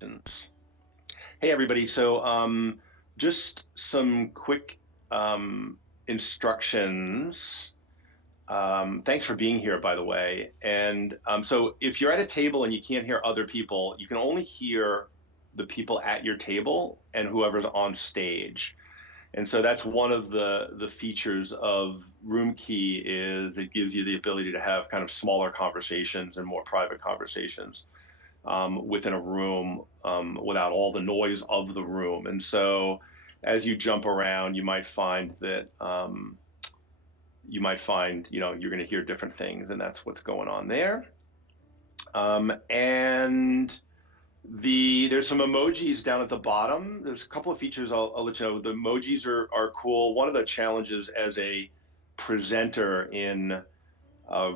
Hey everybody, so just some quick instructions. Thanks for being here, by the way. And so if you're at a table and you can't hear other people, you can only hear the people at your table and whoever's on stage. And so that's one of the features of Room Key is it gives you the ability to have kind of smaller conversations and more private conversations within a room without all the noise of the room. And so as you jump around, you might find, you're going to hear different things, and that's what's going on there. And there's some emojis down at the bottom. There's a couple of features I'll let you know. The emojis are cool. One of the challenges as a presenter in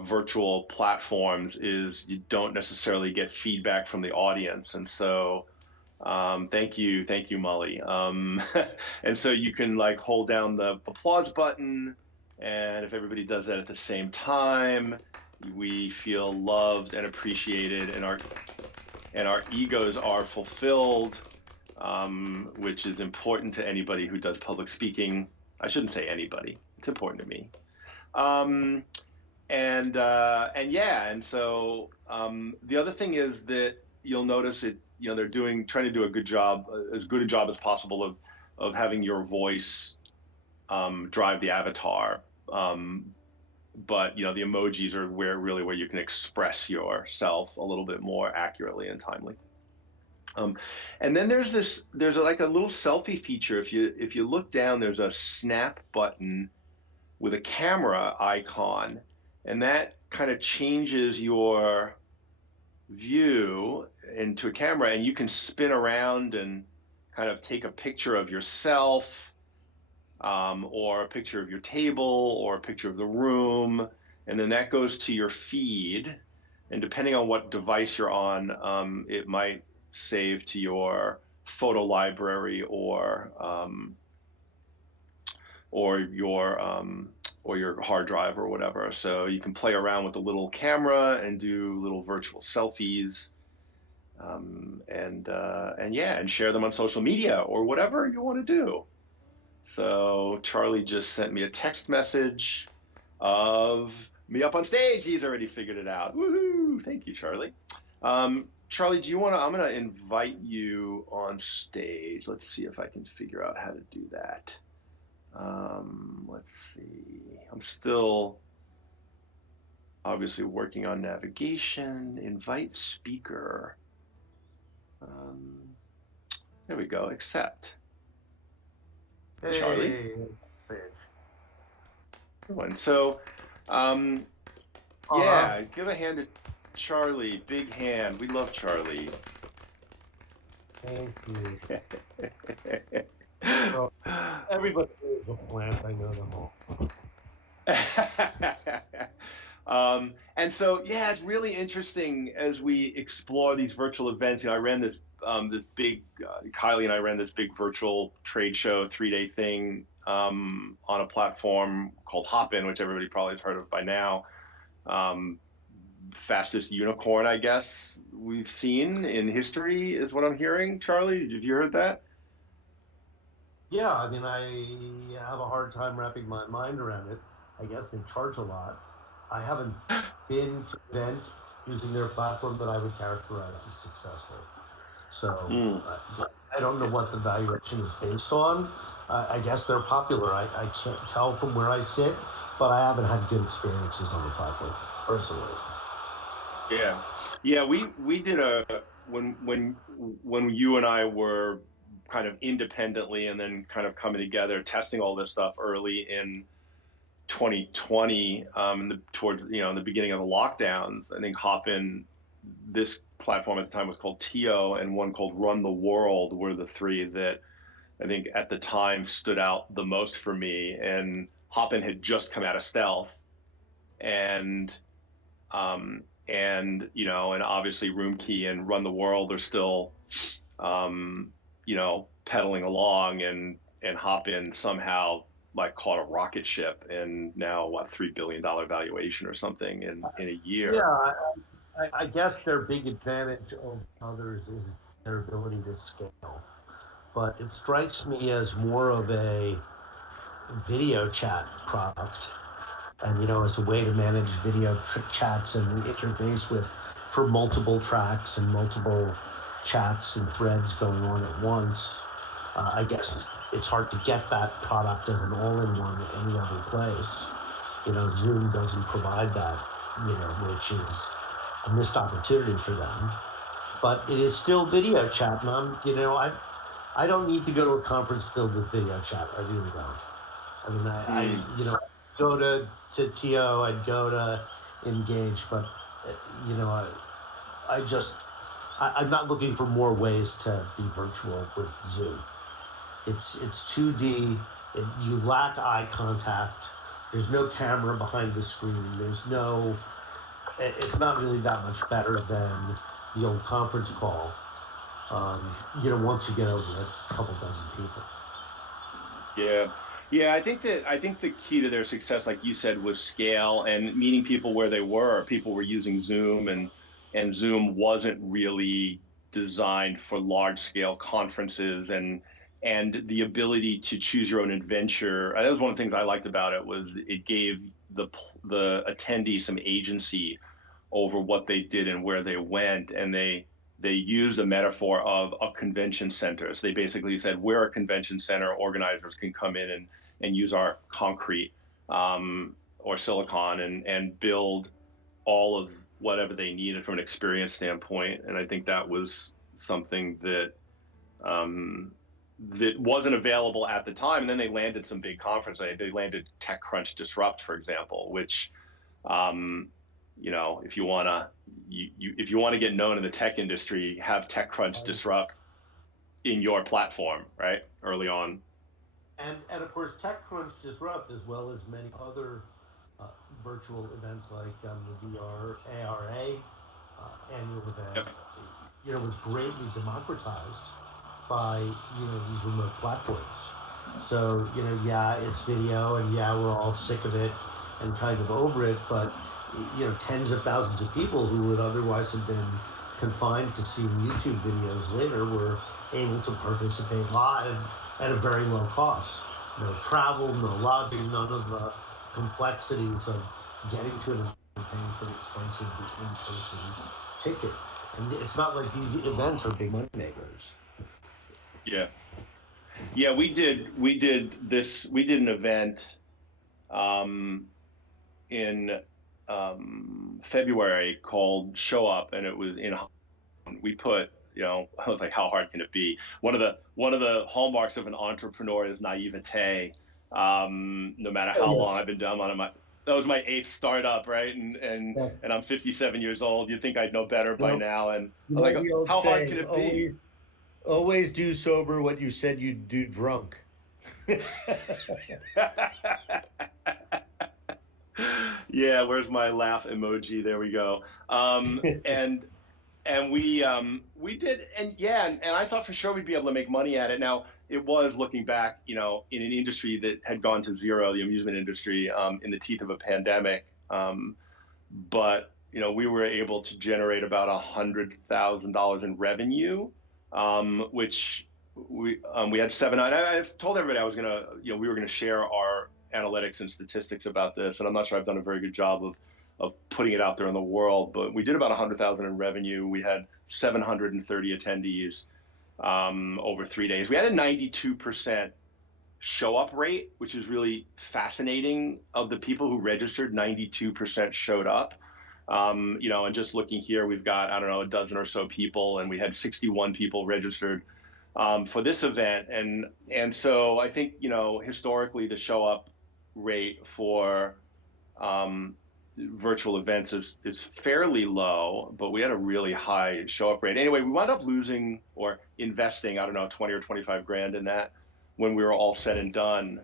virtual platforms is you don't necessarily get feedback from the audience, and so thank you, Molly. And so you can like hold down the applause button, and if everybody does that at the same time, we feel loved and appreciated, and our egos are fulfilled, which is important to anybody who does public speaking. I shouldn't say anybody; it's important to me. Um, and yeah, and so the other thing is that you'll notice it. They're trying to do a good job, as good a job as possible of having your voice drive the avatar. But the emojis are where you can express yourself a little bit more accurately and timely. Um, and then there's like a little selfie feature. If you look down, there's a snap button with a camera icon, and that kind of changes your view into a camera, and you can spin around and kind of take a picture of yourself, or a picture of your table, or a picture of the room, and then that goes to your feed. And depending on what device you're on, it might save to your photo library or your or your hard drive or whatever. So you can play around with the little camera and do little virtual selfies, and yeah, and share them on social media or whatever you want to do. So Charlie just sent me a text message of me up on stage. He's already figured it out. Woohoo! Thank you, Charlie. Charlie, do you want to? I'm going to invite you on stage. Let's see if I can figure out how to do that. Let's see. I'm still obviously working on navigation. Invite speaker. There we go. Accept. Charlie. Hey, Fink. And so, um, Uh-huh. yeah, give a hand to Charlie. Big hand. We love Charlie. Thank you. So everybody is a plant. I know them all. And so, yeah, it's really interesting as we explore these virtual events. I ran this big, Kylie and I ran this big virtual trade show, 3-day thing, on a platform called Hopin, which everybody probably has heard of by now. Um, Fastest unicorn, I guess, we've seen in history, is what I'm hearing. Charlie, have you heard that? Yeah, I mean, I have a hard time wrapping my mind around it. I guess they charge a lot. I haven't been to an event using their platform that I would characterize as successful. So Mm. I don't know what the valuation is based on. I guess they're popular. I can't tell from where I sit, but I haven't had good experiences on the platform personally. Yeah, yeah. We did a when you and I were kind of independently and then kind of coming together, testing all this stuff early in 2020, towards in the beginning of the lockdowns. I think Hopin, this platform at the time was called Tio, and one called Run the World were the three that I think at the time stood out the most for me. And Hopin had just come out of stealth, and and obviously Room Key and Run the World are still pedaling along, and Hopin somehow like caught a rocket ship, and now what, $3 billion valuation or something in a Yeah, year. I guess their big advantage over others is their ability to scale. But it strikes me as more of a video chat product, and as a way to manage video chats and interface with for multiple tracks and multiple chats and threads going on at once. I guess it's hard to get that product as an all-in-one any other place. Zoom doesn't provide that, which is a missed opportunity for them. But it is still video chat, and I don't need to go to a conference filled with video chat. I really don't. I mean, Hmm. go to TO, I'd go to Engage, but uh, you know, I just, I'm not looking for more ways to be virtual with Zoom. It's 2D. You lack eye contact. There's no camera behind the screen. There's no. It's not really that much better than the old conference call. Once you get over a couple dozen people. Yeah. Yeah, I think the key to their success, like you said, was scale and meeting people where they were. People were using Zoom, and Zoom wasn't really designed for large scale conferences, and the ability to choose your own adventure. That was one of the things I liked about it, was it gave the attendee some agency over what they did and where they went, and they used a metaphor of a convention center. So they basically said, we're a convention center. Organizers can come in and use our concrete, or silicon, and build all of whatever they needed from an experience standpoint. And I think that was something um, that wasn't available at the time. And then they landed some big conferences. They landed TechCrunch Disrupt, for example, which, um, if you wanna if you want to get known in the tech industry, have TechCrunch Right. Disrupt in your platform, right? Early on. And of course, TechCrunch Disrupt, as well as many other uh, virtual events like the ARA annual event, Yep. was greatly democratized by these remote platforms. So yeah, it's video, and yeah, we're all sick of it and kind of over it, but tens of thousands of people who would otherwise have been confined to seeing YouTube videos later were able to participate live at a very low cost. No travel, no lodging, none of the complexities of getting to an event and paying for an expensive in-person ticket. And it's not like these events are big money makers. Yeah. Yeah, we did an event, um, in February, called Show Up, and it was in. We put, I was like, how hard can it be? One of the hallmarks of an entrepreneur is naivete. No matter Oh how long yes. I've been dumb on it, that was my eighth startup, right? Yeah. And I'm 57 years old. You'd think I'd know better You by know, now. And you I was know like, the old how hard saying: can it be? always do sober what you said you'd do drunk. Yeah, where's my laugh emoji? There we go. And we did, and yeah, and I thought for sure we'd be able to make money at it. Now, it was, looking back, in an industry that had gone to zero, the amusement industry, in the teeth of a pandemic. But we were able to generate about $100,000 in revenue, which we had seven. I told everybody I was gonna, we were gonna share our analytics and statistics about this, and I'm not sure I've done a very good job of putting it out there in the world. But we did about 100,000 in revenue. We had 730 attendees, over 3 days. We had a 92% show up rate, which is really fascinating. Of the people who registered, 92% showed up. And just looking here, we've got, I don't know, a dozen or so people, and we had 61 people registered, for this event. And so I think, historically, the show up rate for, um, virtual events is fairly low, but we had a really high show up rate. Anyway, we wound up losing or investing, I don't know, 20 or 25 grand in that when we were all said and done,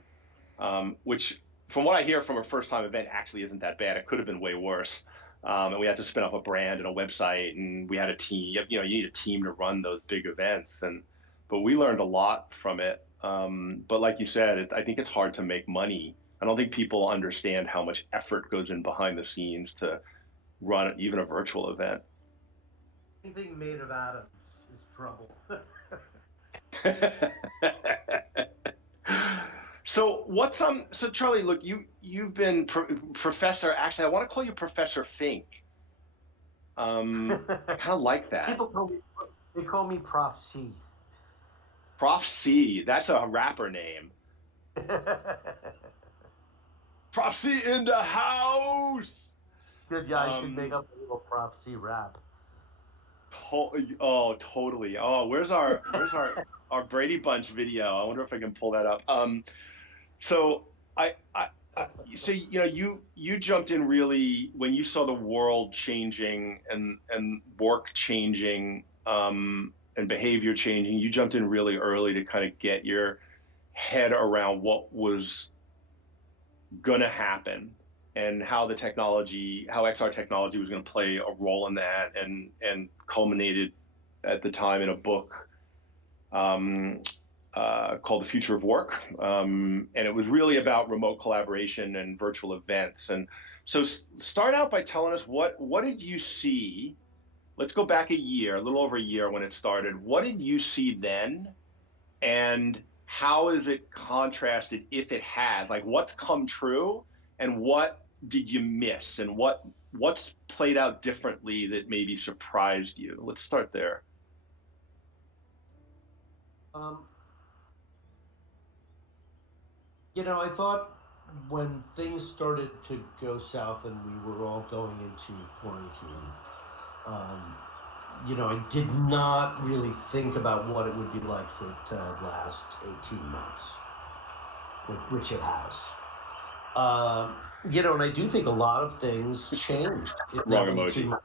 which, from what I hear from a first time event, actually isn't that bad. It could have been way worse. And we had to spin up a brand and a website, and we had a team. You need a team to run those big events, but we learned a lot from it. But like you said, I think it's hard to make money. I don't think people understand how much effort goes in behind the scenes to run even a virtual event. Anything made of atoms is trouble. So what's so Charlie, look, you've been professor. Actually, I want to call you Professor Fink. I kind of like that. People call me, they call me Prof C. Prof C. That's a rapper name. Prof C in the house. Good, yeah, I should make Um, up a little Prof C rap. oh, totally. Oh, where's our Brady Bunch video? I wonder if I can pull that up. So I so you jumped in really when you saw the world changing and work changing and behavior changing. You jumped in really early to kind of get your head around what was going to happen and how the technology, how XR technology was going to play a role in that, and culminated at the time in a book um, called The Future of Work. And it was really about remote collaboration and virtual events. And so start out by telling us what did you see? Let's go back a year, a little over a year when it started. What did you see then? And how is it contrasted if it has? Like what's come true and what did you miss? And what's played out differently that maybe surprised you? Let's start there. Um, I thought when things started to go south and we were all going into quarantine, um, I did not really think about what it would be like for it to last 18 months, which it has. Uh, and I do think a lot of things changed in Wrong that 18 emoji. months.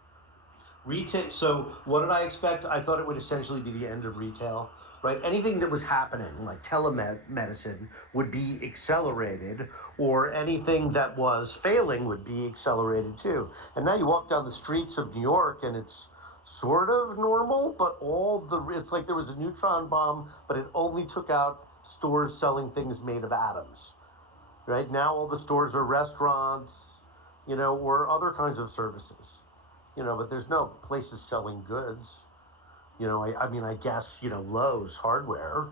Retail. So, what did I expect? I thought it would essentially be the end of retail, right? Anything that was happening, like telemedicine, would be accelerated, or anything that was failing would be accelerated too. And now you walk down the streets of New York, and it's sort of normal, but it's like there was a neutron bomb, but it only took out stores selling things made of atoms. Right now, all the stores are restaurants, or other kinds of services. But there's no places selling goods. I mean, I guess, Lowe's hardware,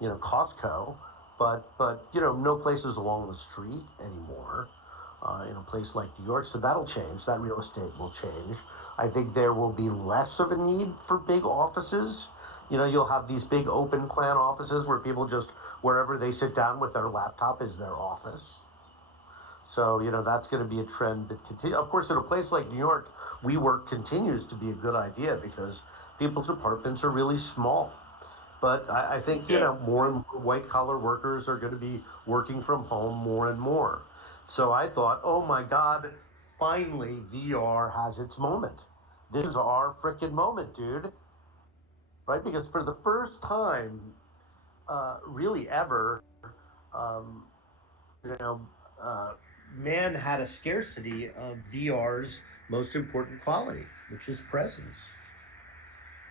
Costco, but no places along the street anymore. In a place like New York, so that'll change. That real estate will change. I think there will be less of a need for big offices. You'll have these big open plan offices where people just wherever they sit down with their laptop is their office. So, that's going to be a trend that continues. Of course, in a place like New York, WeWork continues to be a good idea because people's apartments are really small. But I think, Yeah. more and more white collar workers are going to be working from home more and more. So I thought, oh my God, finally VR has its moment. This is our freaking moment, dude. Right? Because for the first time, really ever, um, you know, uh, man had a scarcity of VR's most important quality, which is presence.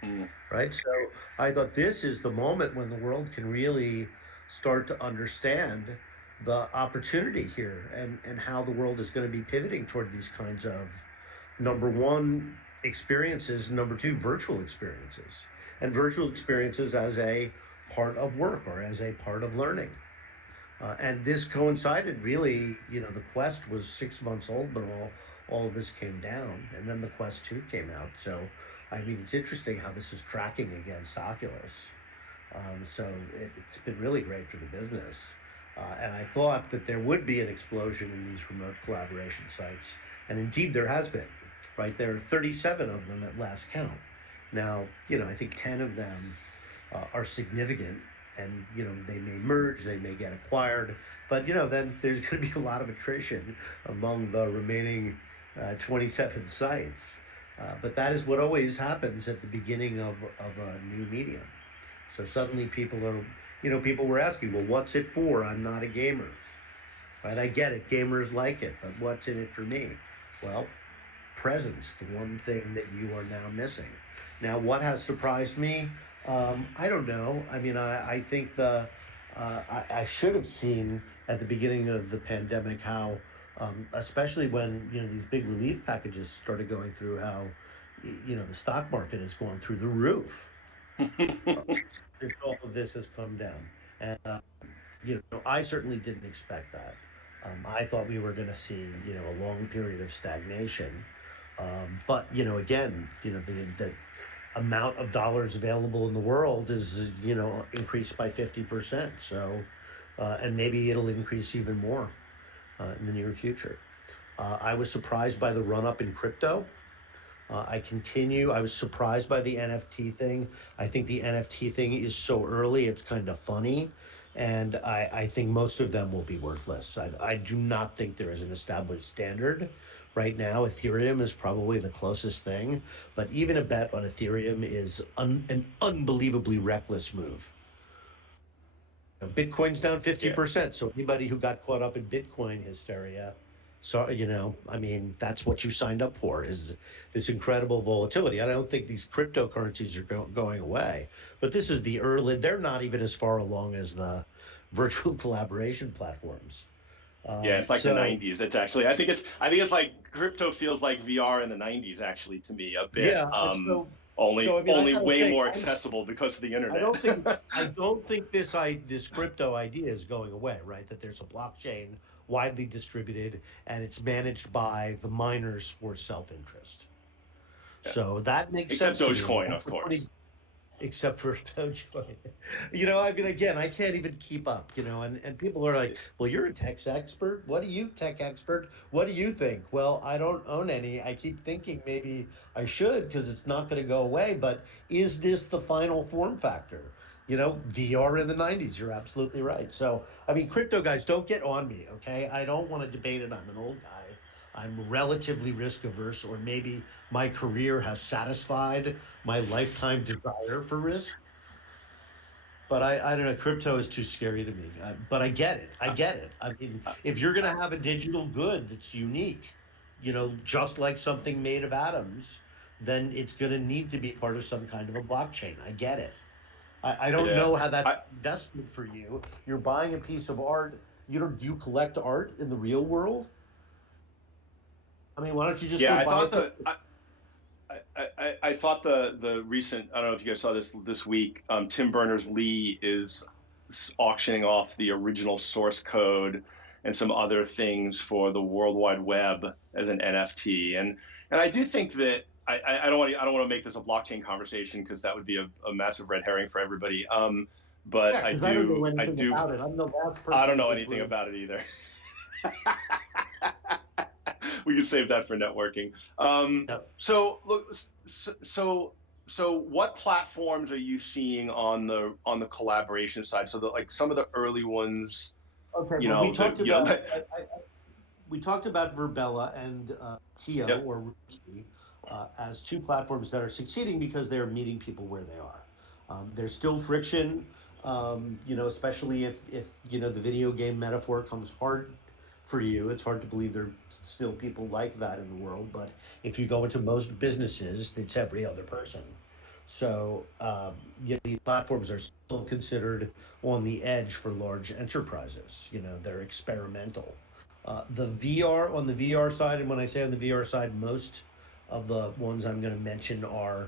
Mm. Right. So I thought this is the moment when the world can really start to understand the opportunity here and how the world is going to be pivoting toward these kinds of number one experiences, number two virtual experiences, and virtual experiences as a part of work or as a part of learning. And this coincided really, the Quest was 6 months old, but all of this came down, and then the Quest 2 came out. So, I mean, it's interesting how this is tracking against Oculus. So it's been really great for the business. And I thought that there would be an explosion in these remote collaboration sites, and indeed there has been. Right, there are 37 of them at last count. Now, I think 10 of them are significant, and they may merge, they may get acquired, but then there's going to be a lot of attrition among the remaining 27 sites. But that is what always happens at the beginning of a new medium. So suddenly people were asking, well, what's it for? I'm not a gamer. Right? I get it. Gamers like it, but what's in it for me? Well, presence, the one thing that you are now missing. Now, what has surprised me? I don't know. I mean, I think I should have seen at the beginning of the pandemic how, especially when these big relief packages started going through, how the stock market has gone through the roof since all of this has come down. And I certainly didn't expect that. I thought we were going to see, a long period of stagnation. But again, the amount of dollars available in the world is, increased by 50%. So, and maybe it'll increase even more in the near future. I was surprised by the run up in crypto. I was surprised by the NFT thing. I think the NFT thing is so early, it's kind of funny. And I think most of them will be worthless. I do not think there is an established standard. Right now, Ethereum is probably the closest thing. But even a bet on Ethereum is an unbelievably reckless move. Bitcoin's down Yeah. 50%. So anybody who got caught up in Bitcoin hysteria, so I mean, that's what you signed up for is this incredible volatility. I don't think these cryptocurrencies are going away, but this is the early. They're not even as far along as the virtual collaboration platforms. Yeah, it's like the So 90s. It's actually I think it's like crypto feels like VR in the 90s actually to me a bit. yeah, and so Only I mean, I only gotta way say, more accessible because of the I internet. don't think I don't think this crypto idea is going away, right? That there's a blockchain widely distributed and it's managed by the miners for self-interest. Yeah. So that makes Except sense to me. Dogecoin, of That's a pretty, course. except for Dogecoin. I mean, again, I can't even keep up, and people are like, well, you're a tech expert. What do you, tech expert? What do you think? Well, I don't own any. I keep thinking maybe I should because it's not going to go away. But is this the final form factor? VR in the 90s, you're absolutely right. So, I mean, crypto guys, don't get on me, okay? I don't want to debate it. I'm an old guy. I'm relatively risk averse, or maybe my career has satisfied my lifetime desire for risk. But I don't know. Crypto is too scary to me. But I get it. I Uh, get it. I mean, uh, if you're going to have a digital good that's unique, just like something made of atoms, then it's going to need to be part of some kind of a blockchain. I get it. I don't yeah. know how that I investment for you. You're buying a piece of art. Do you collect art in the real world? I mean, why don't you just yeah, go I buy thought it? I thought the recent I don't know if you guys saw this week. Tim Berners-Lee is auctioning off the original source code and some other things for the World Wide Web as an NFT. And I do think that I don't want to make this a blockchain conversation because that would be a massive red herring for everybody. But Yeah, because I don't know I anything do about it. I'm the last I person don't in know this anything room. about it either. We can save that for networking. Yep. So look, so what platforms are you seeing on the collaboration side? So that like some of the early ones, Okay. you Well, we know, talked you know, about we talked about Verbella and Tio yep, or Ruki as two platforms that are succeeding because they're meeting people where they are. There's still friction, especially if the video game metaphor comes hard for you. It's hard to believe there's still people like that in the world. But if you go into most businesses, it's every other person. So these platforms are still considered on the edge for large enterprises. They're experimental. The VR on the VR side, and when I say on the VR side, most of the ones I'm going to mention are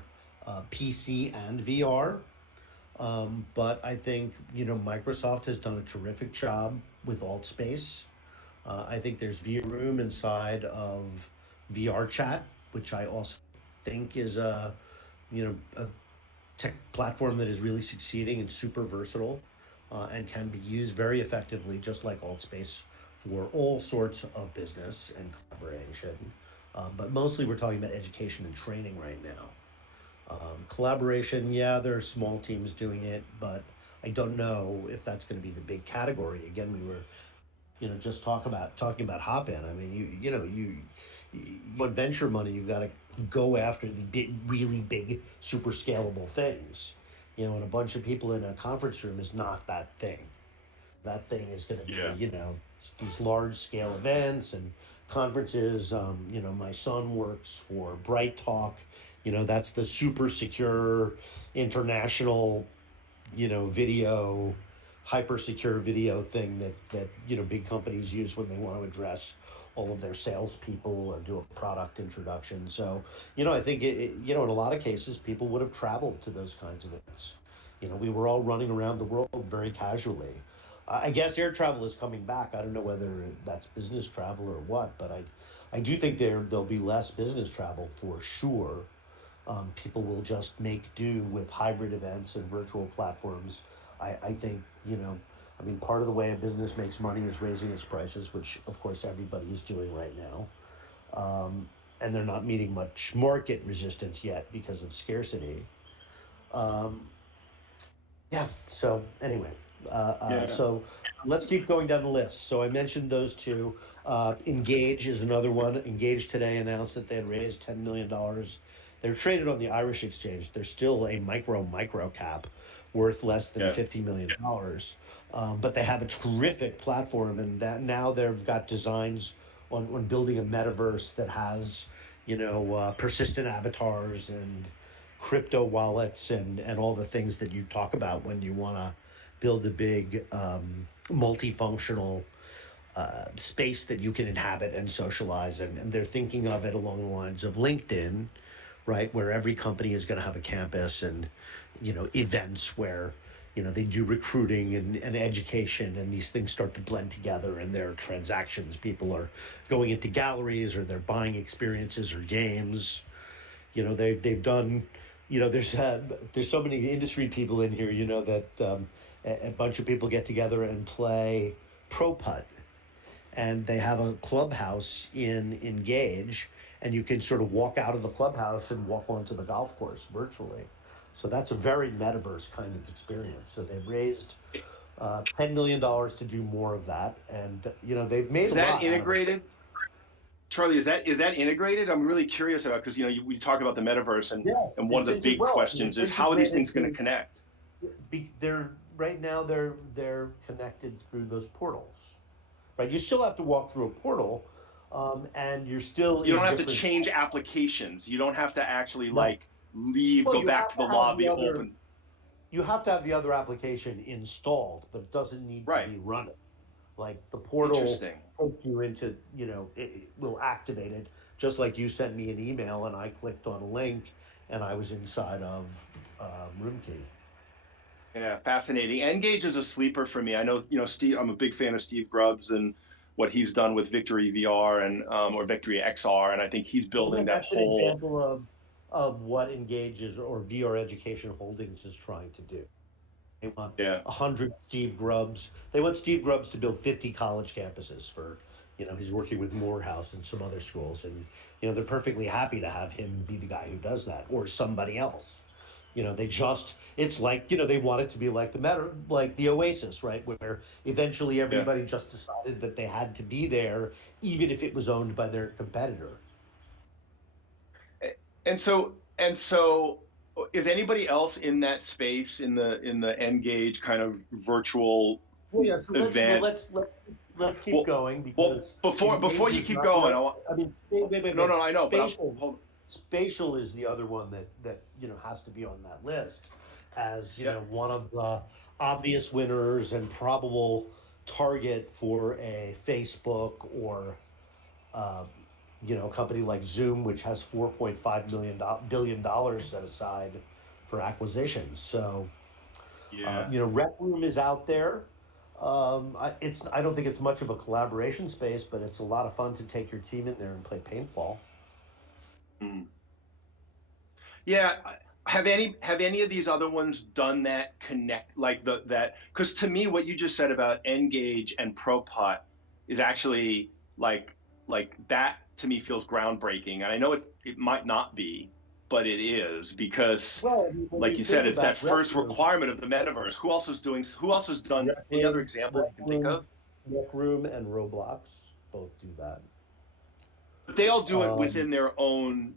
PC and VR. But I think Microsoft has done a terrific job with AltSpace. I think there's VRoom inside of VR Chat, which I also think is a tech platform that is really succeeding and super versatile, and can be used very effectively, just like AltSpace, for all sorts of business and collaboration. But mostly, we're talking about education and training right now. Collaboration, yeah, there are small teams doing it, but I don't know if that's going to be the big category. Again, we were just talking about hop in. I mean, you want venture money, you've got to go after the big, really big, super scalable things. And a bunch of people in a conference room is not that thing. That thing is going to be yeah, these large scale events and conferences. My son works for Bright Talk. That's the super secure international video, hyper secure video thing that big companies use when they want to address all of their salespeople or do a product introduction. So, I think in a lot of cases, people would have traveled to those kinds of events. We were all running around the world very casually. I guess air travel is coming back. I don't know whether that's business travel or what, but I do think there'll be less business travel for sure. People will just make do with hybrid events and virtual platforms. I think, I mean, part of the way a business makes money is raising its prices, which of course everybody is doing right now. And they're not meeting much market resistance yet because of scarcity. Um, yeah. So anyway, Yeah. so let's keep going down the list. So I mentioned those two. Engage is another one. Engage today announced that they had raised $10 million. They're traded on the Irish exchange. They're still a micro cap, worth less than Yeah. $50 million. But they have a terrific platform, and that now they've got designs on building a metaverse that has, persistent avatars and crypto wallets and all the things that you talk about when you want to build a big multifunctional space that you can inhabit and socialize. And they're thinking of it along the lines of LinkedIn, right, where every company is going to have a campus and events where they do recruiting and education, and these things start to blend together, and there are transactions. People are going into galleries, or they're buying experiences or games. They've done. There's so many industry people in here. That a bunch of people get together and play pro putt, and they have a clubhouse in Engage, and you can sort of walk out of the clubhouse and walk onto the golf course virtually. So that's a very metaverse kind of experience. So they've raised $10 million to do more of that, and they've made Is a that lot out of it. integrated? Charlie, is that integrated? I'm really curious about, because we talk about the metaverse, and Yes, one of the it's big well. I mean, questions it's is how are these integrated things going to through. connect? They're right now. They're connected through those portals. Right, you still have to walk through a portal, and you're still You don't in have to different. change applications. You don't have to actually No. like leave, Well, go back to the lobby, open. you have to have the other application installed, but it doesn't need to Right. be running. Like the portal Interesting. takes you into, it will activate it, just like you sent me an email and I clicked on a link and I was inside of RoomKey. Yeah, fascinating. Engage is a sleeper for me. I know, Steve. I'm a big fan of Steve Grubbs and what he's done with Victory VR and or Victory XR, and I think he's Well, building that that's an whole. example of what Engages or VR Education Holdings is trying to do. They want Yeah. 100 Steve Grubbs. They want Steve Grubbs to build 50 college campuses for, he's working with Morehouse and some other schools. And, they're perfectly happy to have him be the guy who does that or somebody else. It's like, they want it to be like like the Oasis, right? Where eventually Yeah. everybody just decided that they had to be there, even if it was owned by their competitor. And so is anybody else in that space, in the Engage kind of virtual Well, yeah. So event? let's keep Well, going well, because before Engage you is keep not going, yet. I mean, no, no, I know, but Spatial, spatial is the other one that has to be on that list as yeah. one of the obvious winners and probable target for a Facebook or um, a company like Zoom, which has $4.5 billion set aside for acquisitions. So Yeah. Rec Room is out there. I don't think it's much of a collaboration space, but it's a lot of fun to take your team in there and play paintball. Mm. Yeah. Have any of these other ones done that connect, like that? Because to me, what you just said about Engage and ProPutt is actually like that to me feels groundbreaking. And I know it might not be, but it is, because Well, I mean, when like you you said, think it's that about Rec first Room, requirement of the metaverse. Who else has done Rec any other Room, examples Rec you can think Room, of? Rec Room, and Roblox both do that. But they all do it Um, within their own,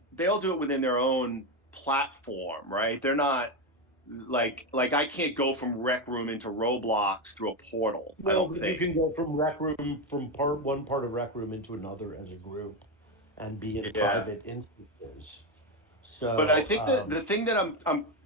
platform, right? They're not like I can't go from Rec Room into Roblox through a portal, I no, don't but you think. can go from Rec Room from one part of Rec Room into another as a group, and be in Yeah. private instances. But I So think that the thing that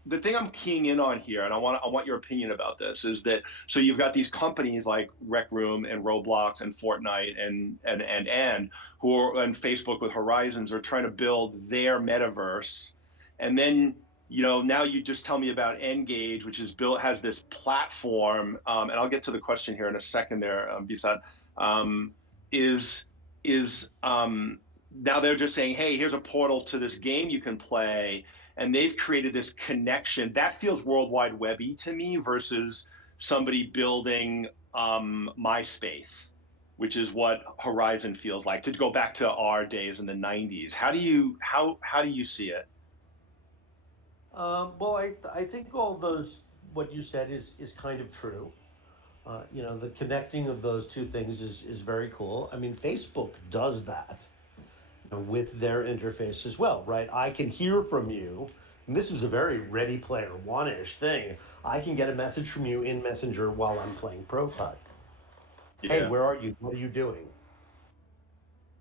the thing I'm keying in on here, and I want your opinion about this, is that so you've got these companies like Rec Room and Roblox and Fortnite and who are and Facebook with Horizons are trying to build their metaverse, and then now you just tell me about Engage, which is built has this platform, and I'll get to the question here in a second. There, Bisad, um, is is now they're just saying, hey, here's a portal to this game you can play. And they've created this connection that feels World Wide Webby to me versus somebody building MySpace, which is what Horizon feels like. To go back to our days in the '90s, how do you see it? well, I think all those what you said is kind of true. The connecting of those two things is very cool. I mean, Facebook does that, with their interface as well, right? I can hear from you. And this is a very Ready Player One-ish thing. I can get a message from you in Messenger while I'm playing Pro Putt. Hey, Yeah, where are you? What are you doing?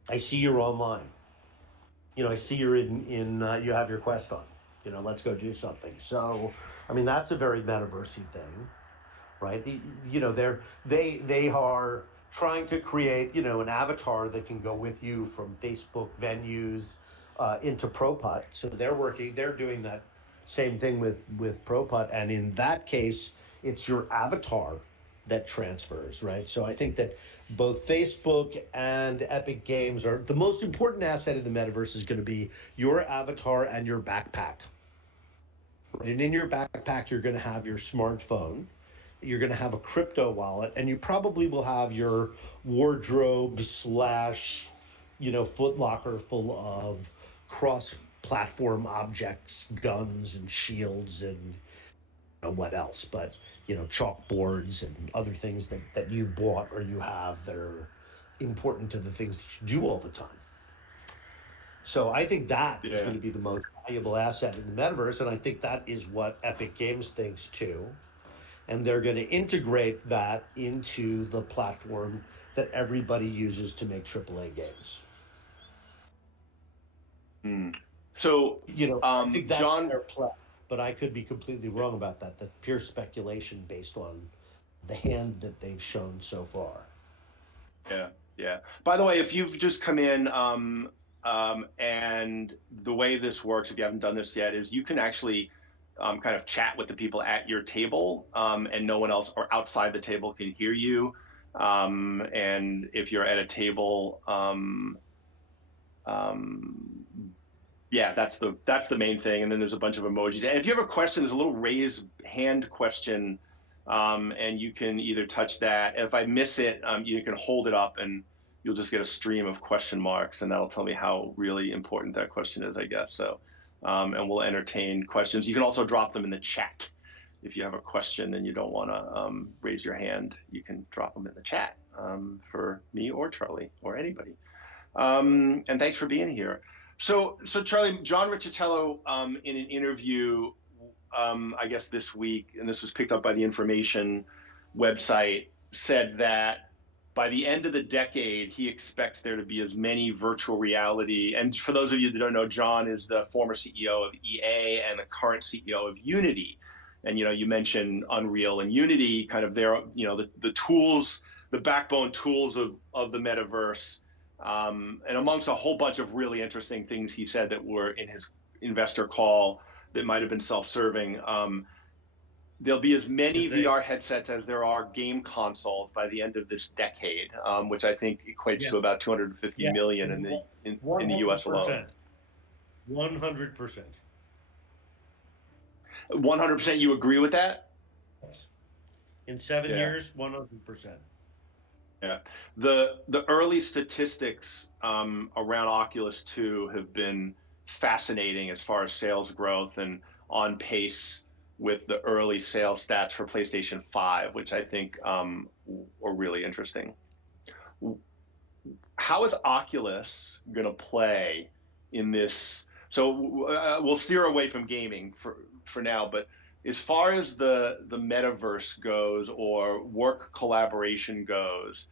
I see you're online. I see you're in you have your quest on. Let's go do something. So, I mean, that's a very metaversy thing, right? They are trying to create an avatar that can go with you from Facebook venues into ProPutt. So they're doing that same thing with ProPutt, and in that case, it's your avatar that transfers, right? So I think that both Facebook and Epic Games are the most important asset in the metaverse is going to be your avatar and your backpack. Right? And in your backpack, you're going to have your smartphone, you're going to have a crypto wallet, and you probably will have your wardrobe slash, foot locker full of cross platform objects, guns and shields and what else, but chalkboards and other things that you've bought or you have that are important to the things that you do all the time. So I think that is yeah. going to be the most valuable asset in the metaverse, and I think that is what Epic Games thinks too. And they're going to integrate that into the platform that everybody uses to make AAA games. Hmm. So, I think that's John, their plan, but I could be completely wrong about that. That's pure speculation based on the hand that they've shown so far. yeah, yeah. By the way, if you've just come in, and the way this works, if you haven't done this yet, is you can actually kind of chat with the people at your table, and no one else or outside the table can hear you. And if you're at a table, um, yeah, that's the main thing. And then there's a bunch of emojis. And if you have a question, there's a little raise hand question, and you can either touch that. If I miss it, you can hold it up, and you'll just get a stream of question marks, and that'll tell me how really important that question is, I guess. So, and we'll entertain questions. You can also drop them in the chat. If you have a question and you don't want to raise your hand, you can drop them in the chat, for me or Charlie or anybody. And thanks for being here. So Charlie, John Riccitello, in an interview, I guess this week, and this was picked up by the Information website, said that by the end of the decade, he expects there to be as many virtual reality. And for those of you that don't know, John is the former CEO of EA and the current CEO of Unity. And you mentioned Unreal and Unity, kind of their the tools, the backbone tools of the metaverse, and amongst a whole bunch of really interesting things he said that were in his investor call that might have been self-serving. There'll be as many VR headsets as there are game consoles by the end of this decade, which I think equates Yeah, to about 250 yeah, million in the US alone. 100%, 100%. 100%, you agree with that? In seven Yeah. years, 100%. Yeah, the early statistics around Oculus 2 have been fascinating as far as sales growth and on pace with the early sales stats for PlayStation 5, which I think were really interesting. How is Oculus going to play in this? So we'll steer away from gaming for now, but as far as the metaverse goes or work collaboration goes,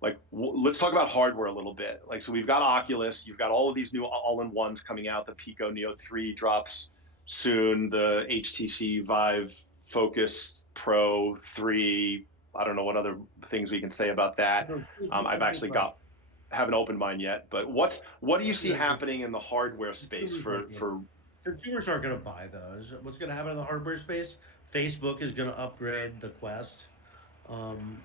like let's talk about hardware a little bit. Like, so we've got Oculus, you've got all of these new all-in-ones coming out. The Pico Neo 3 drops soon. The HTC Vive Focus Pro 3. I don't know what other things we can say about that. I've actually got haven't opened mine yet. But what do you see happening in the hardware space Consumers aren't gonna, for consumers aren't going to buy those. What's going to happen in the hardware space? Facebook is going to upgrade the Quest. Um,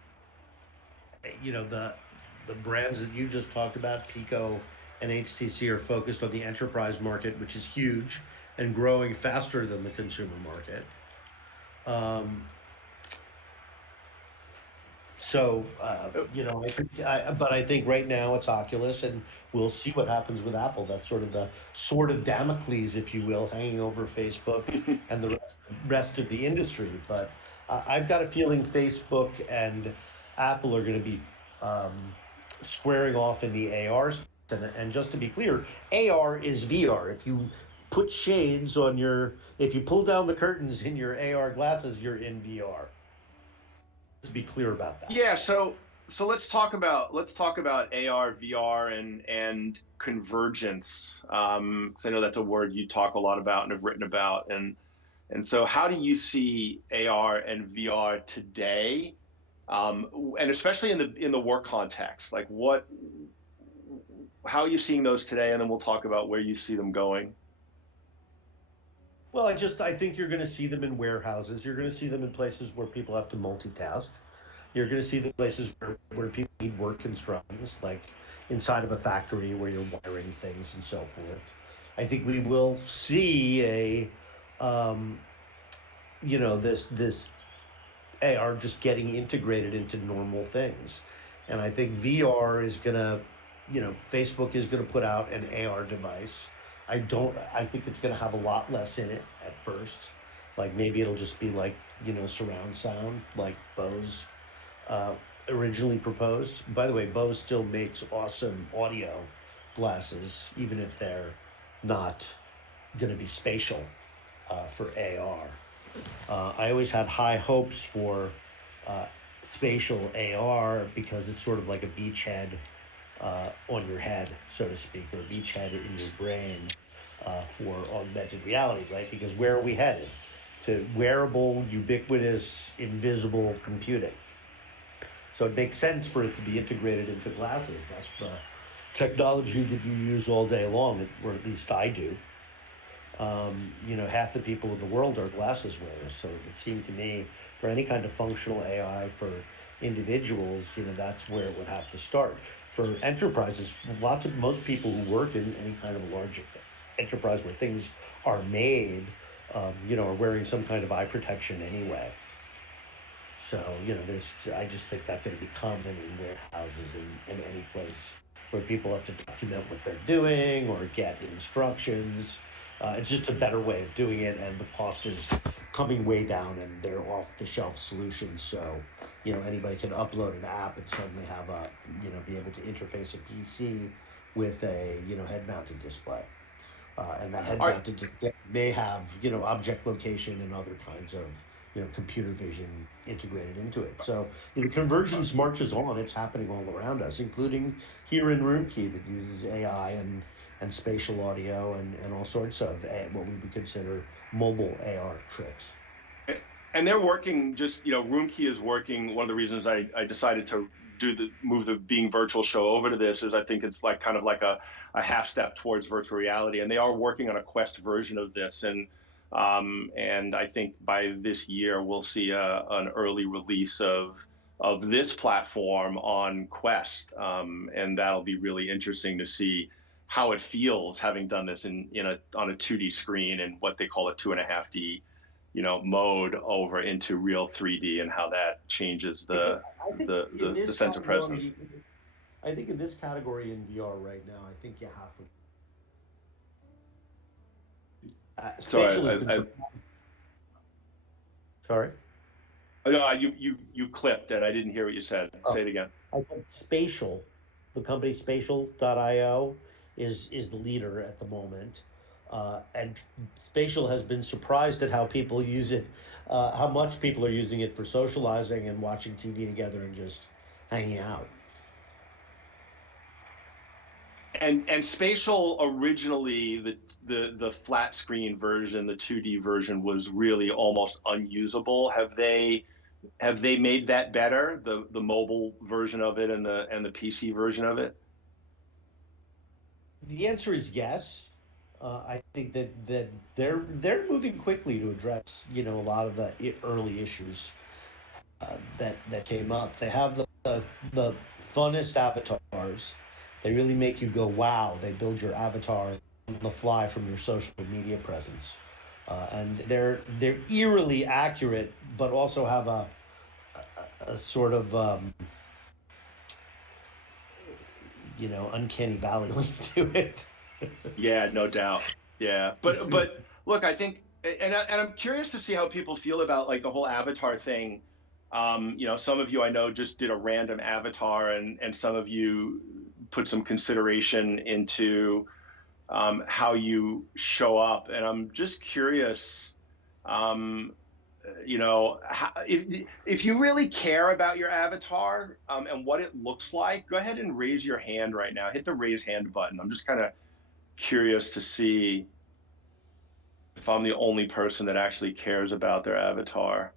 the brands that you just talked about, Pico and HTC, are focused on the enterprise market, which is huge and growing faster than the consumer market. Um, but I think right now it's Oculus, and we'll see what happens with Apple. That's sort of the sword of Damocles, if you will, hanging over Facebook and the rest of the industry. But I've got a feeling Facebook and Apple are going to be um, squaring off in the AR space. And just to be clear, AR is VR. If you put shades on if you pull down the curtains in your AR glasses, you're in VR. To be clear about that. Yeah, so let's talk about AR, VR, and convergence. Because I know that's a word you talk a lot about and have written about. And so, how do you see AR and VR today, and especially in the work context? Like, how are you seeing those today? And then we'll talk about where you see them going. Well, I think you're going to see them in warehouses. You're going to see them in places where people have to multitask. You're going to see the places where people need work instructions, like inside of a factory where you're wiring things and so forth. I think we will see um, this AR just getting integrated into normal things, and I think VR is gonna, Facebook is gonna put out an AR device. I think it's gonna have a lot less in it at first. Like maybe it'll just be like surround sound, like Bose uh, originally proposed. By the way, Bose still makes awesome audio glasses, even if they're not going to be spatial for AR. I always had high hopes for uh, spatial AR because it's sort of like a beachhead on your head, so to speak, or a beachhead in your brain for augmented reality, right? Because where are we headed? To wearable, ubiquitous, invisible computing. So it makes sense for it to be integrated into glasses. That's the technology that you use all day long, or at least I do. Half the people in the world are glasses wearers. So it would seem to me, for any kind of functional AI for individuals, that's where it would have to start. For enterprises, most people who work in any kind of a large enterprise where things are made, are wearing some kind of eye protection anyway. So, I just think that's going to be common in warehouses and any place where people have to document what they're doing or get instructions. It's just a better way of doing it, and the cost is coming way down, and they're off the shelf solutions. So, anybody can upload an app and suddenly have be able to interface a PC with a, head mounted display. And that head Are mounted display may have, object location and other kinds of, computer vision integrated into it. So the convergence marches on. It's happening all around us, including here in Roomkey that uses AI and spatial audio and all sorts of what we would consider mobile AR tricks. and they're working just Roomkey is working. One of the reasons I decided to move the being virtual show over to this is I think it's like kind of like a half step towards virtual reality, and they are working on a Quest version of this, and I think by this year we'll see an early release of this platform on Quest, and that'll be really interesting to see how it feels having done this on a 2D screen and what they call a 2.5D mode over into real 3D, and how that changes I think in the this sense of presence. category, I think in this category in VR right now, I think you have to. So Spatial has been. Sorry. no, you clipped and I didn't hear what you said. Oh, Say it again. I think Spatial, the company Spatial.io, is the leader at the moment. And Spatial has been surprised at how people use it, how much people are using it for socializing and watching TV together and just hanging out. And spatial originally, the flat screen version, the 2D version, was really almost unusable. Have they made that better, the mobile version of it and the PC version of it? The answer is yes. I think that they're moving quickly to address a lot of the early issues that came up. They have the funnest avatars. They really make you go wow. They build your avatar on the fly from your social media presence, and they're eerily accurate, but also have a sort of uncanny valley link to it. Yeah, no doubt. Yeah, but look, I think, and I'm curious to see how people feel about like the whole avatar thing. Some of you I know just did a random avatar, and some of you put some consideration into how you show up, and I'm just curious. Um, if you really care about your avatar and what it looks like, go ahead and raise your hand right now. Hit the raise hand button. I'm just kind of curious to see if I'm the only person that actually cares about their avatar.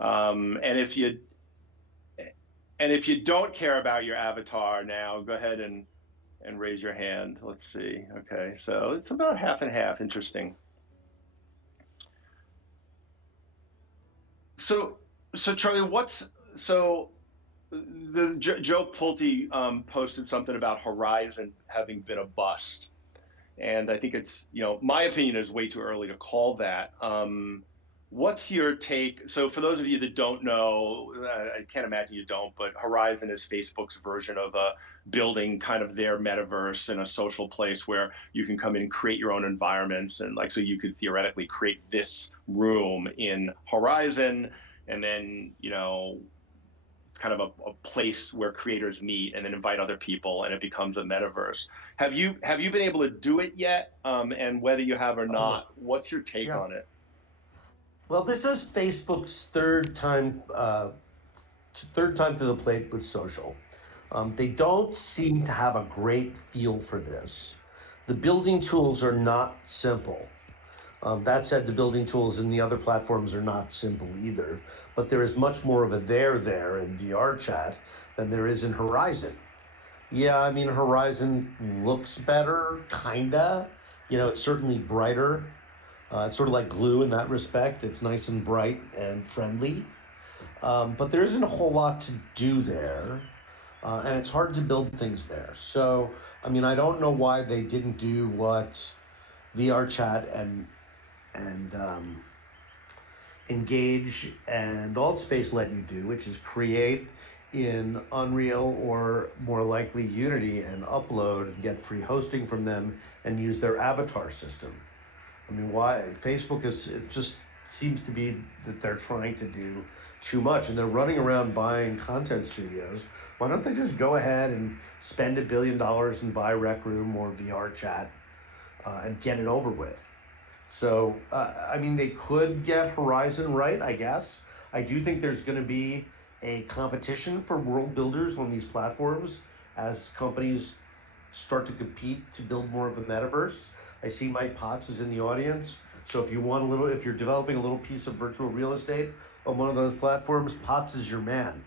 Um, and if you and if you don't care about your avatar now, go ahead and raise your hand. Let's see. Okay, so it's about half and half. Interesting. So so Charlie, what's so the Joe Pulte posted something about Horizon having been a bust, and I think my opinion is way too early to call that. What's your take? So, for those of you that don't know, I can't imagine you don't, but Horizon is Facebook's version of building kind of their metaverse in a social place where you can come in and create your own environments. And like, so you could theoretically create this room in Horizon, and then, kind of a place where creators meet and then invite other people and it becomes a metaverse. Have you been able to do it yet? And whether you have or Oh, not, what's your take yeah. on it? Well, this is Facebook's third time to the plate with social. They don't seem to have a great feel for this. The building tools are not simple. That said, the building tools in the other platforms are not simple either. But there is much more of a there in VR chat than there is in Horizon. Yeah, I mean, Horizon looks better, kinda. It's certainly brighter. It's sort of like glue in that respect. It's nice and bright and friendly. But there isn't a whole lot to do there. And it's hard to build things there. So, I mean, I don't know why they didn't do what VR chat and Engage and Altspace let you do, which is create in Unreal or more likely Unity and upload and get free hosting from them and use their avatar system. I mean, why Facebook is it just seems to be that they're trying to do too much and they're running around buying content studios. Why don't they just go ahead and spend $1 billion and buy Rec Room or VR Chat and get it over with? So, I mean, they could get Horizon right, I guess. I do think there's going to be a competition for world builders on these platforms as companies start to compete to build more of a metaverse. I see Mike Potts is in the audience. So if you're developing a little piece of virtual real estate on one of those platforms, Potts is your man.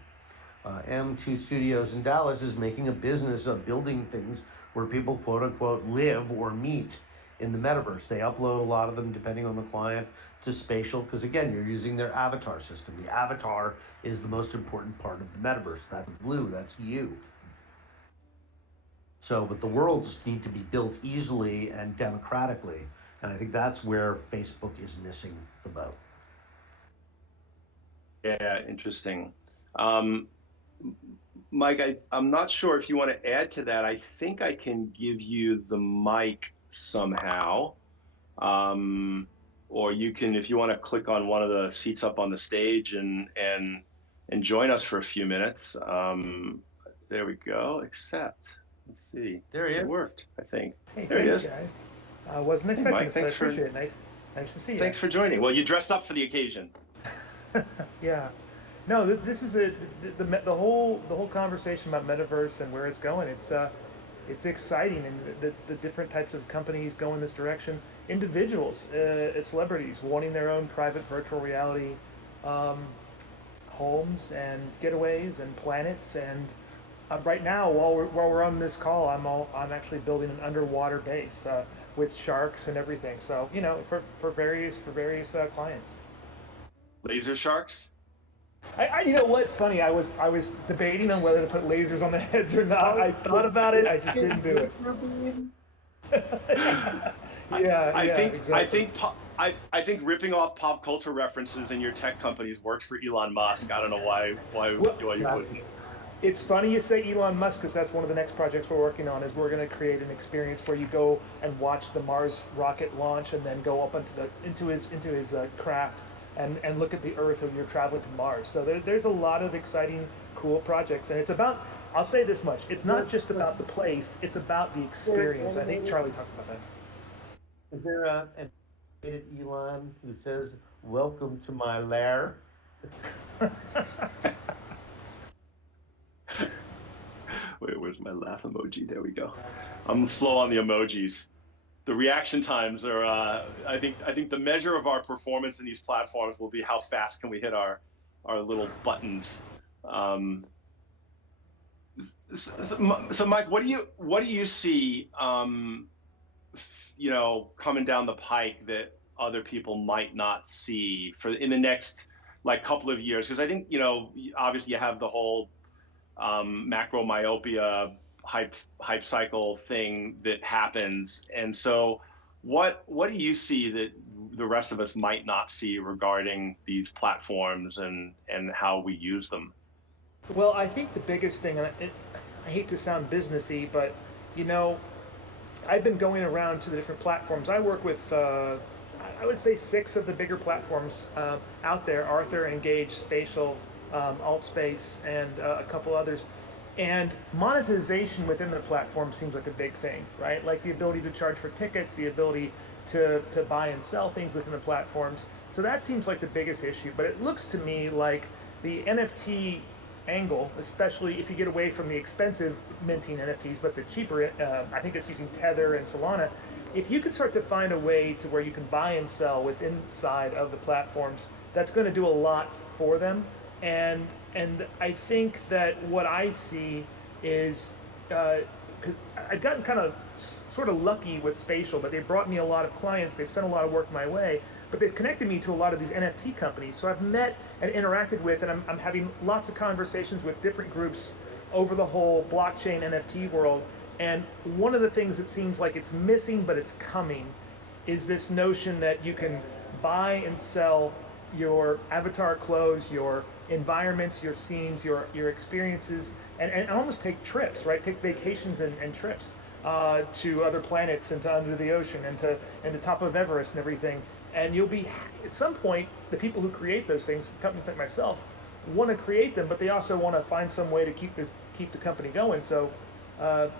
M2 Studios in Dallas is making a business of building things where people quote unquote live or meet in the metaverse. They upload a lot of them, depending on the client, to spatial because again, you're using their avatar system. The avatar is the most important part of the metaverse. That's blue, that's you. So, but the worlds need to be built easily and democratically. And I think that's where Facebook is missing the boat. Yeah, interesting. Um, Mike, I'm not sure if you want to add to that. I think I can give you the mic somehow. Um, or you can, if you want to click on one of the seats up on the stage and join us for a few minutes. There we go. Accept. Let's see. There he It is. worked, I think. Hey, There he thanks, is. guys. I wasn't Hey, expecting Mike. this, but I appreciate it. Nice to see you. Thanks for joining. Well, you dressed up for the occasion. Yeah. No, this is the whole conversation about metaverse and where it's going. it's exciting, and the different types of companies go in this direction. Individuals, celebrities wanting their own private virtual reality um, homes and getaways and planets. And right now, while we're on this call, I'm actually building an underwater base with sharks and everything. So for various clients. Laser sharks? You know what's funny? I was debating on whether to put lasers on the heads or not. I thought about it. I just didn't do it. Yeah, I yeah, think exactly. I think ripping off pop culture references in your tech companies works for Elon Musk. I don't know Well, why you wouldn't. it's funny you say Elon Musk because that's one of the next projects we're working on. Is we're going to create an experience where you go and watch the Mars rocket launch, and then go up into his craft and look at the Earth when you're traveling to Mars. So there's a lot of exciting, cool projects, and it's about. I'll say this much: it's not just about the place; it's about the experience. I think Charlie talked about that. Is there an animated Elon who says, "Welcome to my lair"? Wait, where's my laugh emoji? There we go. I'm slow on the emojis. The reaction times are. I think the measure of our performance in these platforms will be how fast can we hit our little buttons. Um, so, Mike, what do you see? Coming down the pike that other people might not see for in the next like couple of years? Because I think obviously you have the whole macro myopia hype cycle thing that happens, and so what do you see that the rest of us might not see regarding these platforms and how we use them? Well, I think the biggest thing, and I hate to sound businessy, but you know, I've been going around to the different platforms. I work with, I would say, six of the bigger platforms out there: Arthur, Engage, Spatial, Altspace, and a couple others. And monetization within the platform seems like a big thing, right? Like the ability to charge for tickets, the ability to buy and sell things within the platforms. So that seems like the biggest issue. But it looks to me like the NFT angle, especially if you get away from the expensive minting NFTs, but the cheaper, I think it's using Tether and Solana. If you can start to find a way to where you can buy and sell within inside of the platforms, that's going to do a lot for them. And I think that what I see is because I've gotten kind of sort of lucky with Spatial, but they brought me a lot of clients. They've sent a lot of work my way, but they've connected me to a lot of these NFT companies. So I've met and interacted with, and I'm having lots of conversations with different groups over the whole blockchain NFT world. And one of the things that seems like it's missing, but it's coming, is this notion that you can buy and sell your avatar clothes, your environments, your scenes, your experiences, and almost take trips, right? Take vacations and trips to other planets and to under the ocean and to top of Everest and everything. And you'll be at some point the people who create those things, companies like myself, want to create them, but they also want to find some way to keep the company going. So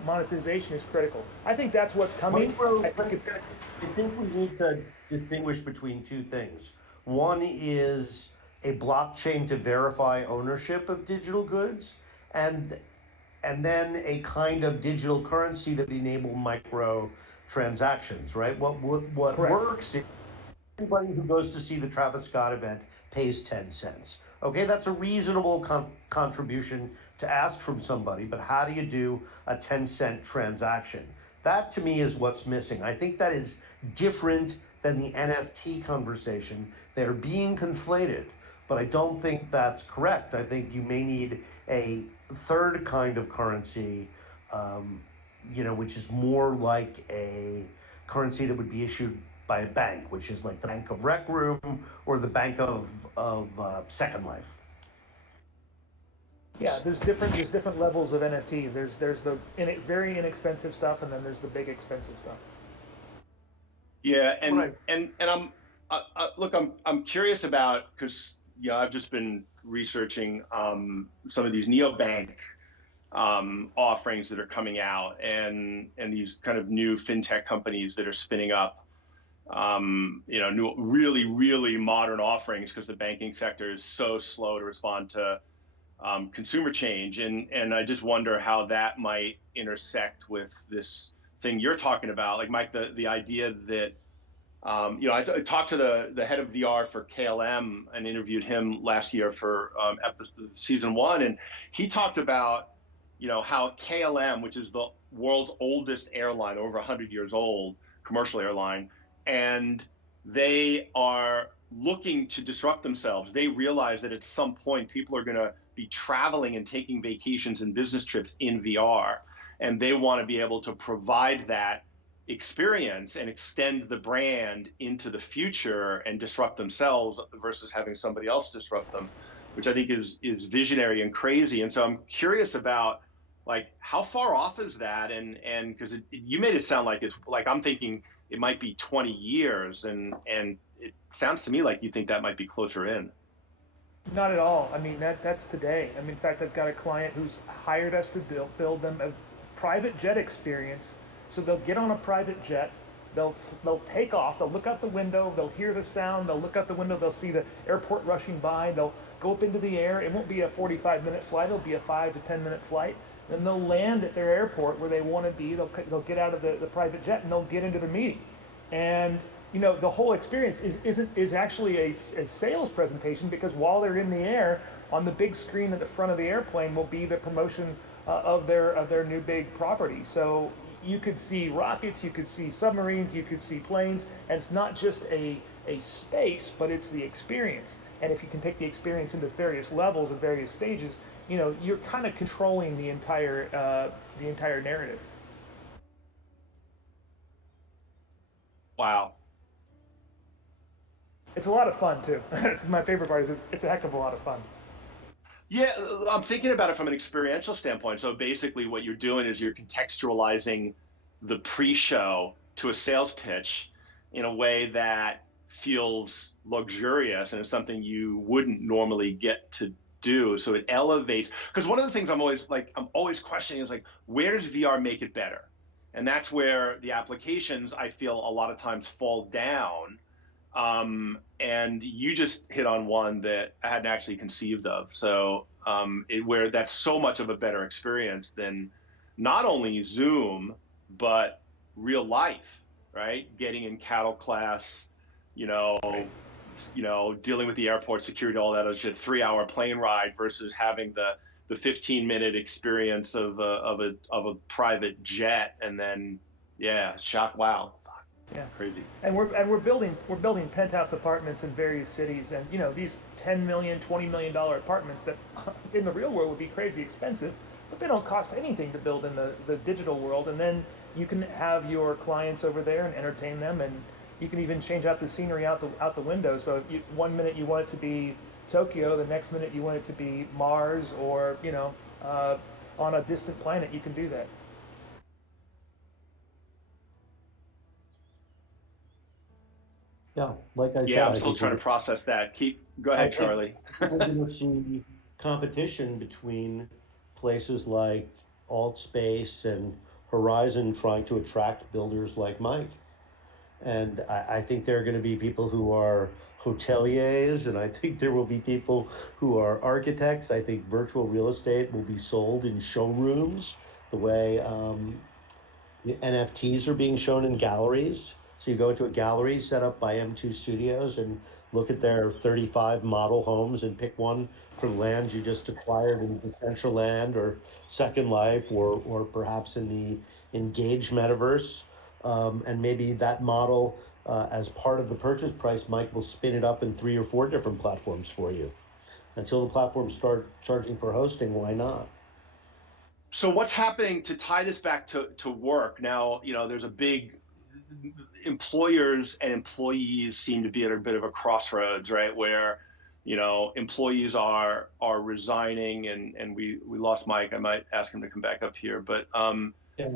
monetization is critical. I think that's what's coming. I think it's gonna. I think we need to distinguish between two things. One is a blockchain to verify ownership of digital goods, and and then a kind of digital currency that enable micro transactions. Right? What Correct. works is anybody who goes to see the Travis Scott event pays 10 cents. Okay, that's a reasonable contribution to ask from somebody, but how do you do a 10-cent transaction? That to me is what's missing. I think that is different than the NFT conversation. They're being conflated, but I don't think that's correct. I think you may need a third kind of currency, um, which is more like a currency that would be issued by a bank, which is like the Bank of Rec Room or the Bank of Second Life. Yeah, there's different levels of NFTs. There's the very inexpensive stuff, and then there's the big expensive stuff. Yeah, and Right. and and I'm look, I'm curious about because I've just been researching some of these neobank offerings that are coming out, and these kind of new fintech companies that are spinning up new really really modern offerings because the banking sector is so slow to respond to consumer change, and I just wonder how that might intersect with this thing you're talking about, like Mike, the idea that I talked to the head of VR for KLM and interviewed him last year for season one, and he talked about how KLM, which is the world's oldest airline, over 100 years old, commercial airline, and they are looking to disrupt themselves. They realize that at some point people are going to be traveling and taking vacations and business trips in VR, and they want to be able to provide that experience and extend the brand into the future and disrupt themselves versus having somebody else disrupt them, which I think is visionary and crazy. And so I'm curious about, like, how far off is that? And because you made it sound like it's like, I'm thinking it might be 20 years, and it sounds to me like you think that might be closer in. Not at all. I mean, that's today. I mean, in fact, I've got a client who's hired us to build them a private jet experience. So they'll get on a private jet, they'll take off, they'll look out the window, they'll hear the sound, they'll look out the window, they'll see the airport rushing by, they'll go up into the air. It won't be a 45-minute flight, it'll be a 5 to 10 minute flight. Then they'll land at their airport where they want to be. They'll get out of the private jet and they'll get into their meeting. And the whole experience is actually a sales presentation, because while they're in the air, on the big screen at the front of the airplane will be the promotion of their new big property. So you could see rockets, you could see submarines, you could see planes, and it's not just a space, but it's the experience. And if you can take the experience into various levels and various stages, you're kind of controlling the entire narrative. Wow. It's a lot of fun too. It's my favorite part. Is it's a heck of a lot of fun. Yeah, I'm thinking about it from an experiential standpoint. So basically, what you're doing is you're contextualizing the pre-show to a sales pitch in a way that feels luxurious and is something you wouldn't normally get to do. So it elevates. Because one of the things I'm always questioning is, like, where does VR make it better? And that's where the applications, I feel, a lot of times fall down. And you just hit on one that I hadn't actually conceived of. So where that's so much of a better experience than not only Zoom, but real life, right? Getting in cattle class, you know, Right. dealing with the airport security, all that other shit, 3 hour plane ride versus having the 15-minute experience of a private jet, and then shock, wow, Yeah. crazy. And we're building penthouse apartments in various cities, and these 10 million, $20 million apartments that in the real world would be crazy expensive, but they don't cost anything to build in the digital world. And then you can have your clients over there and entertain them, and you can even change out the scenery out the window. So if 1 minute you want it to be Tokyo, the next minute you want it to be Mars, or on a distant planet, you can do that. Yeah, like I Yeah, said, I'm I still think trying to process that. Go ahead, Charlie. we're going to see competition between places like Altspace and Horizon trying to attract builders like Mike. And I think there are going to be people who are hoteliers, and I think there will be people who are architects. I think virtual real estate will be sold in showrooms the way the NFTs are being shown in galleries. So you go to a gallery set up by M2 Studios and look at their 35 model homes and pick one from land you just acquired in Decentraland or Second Life, or perhaps in the Engage metaverse. And maybe that model, as part of the purchase price, Mike will spin it up in 3 or 4 different platforms for you. Until the platforms start charging for hosting, why not? So what's happening to tie this back to work now? There's a big, employers and employees seem to be at a bit of a crossroads, right? Where, employees are resigning, and we lost Mike. I might ask him to come back up here, but Yeah.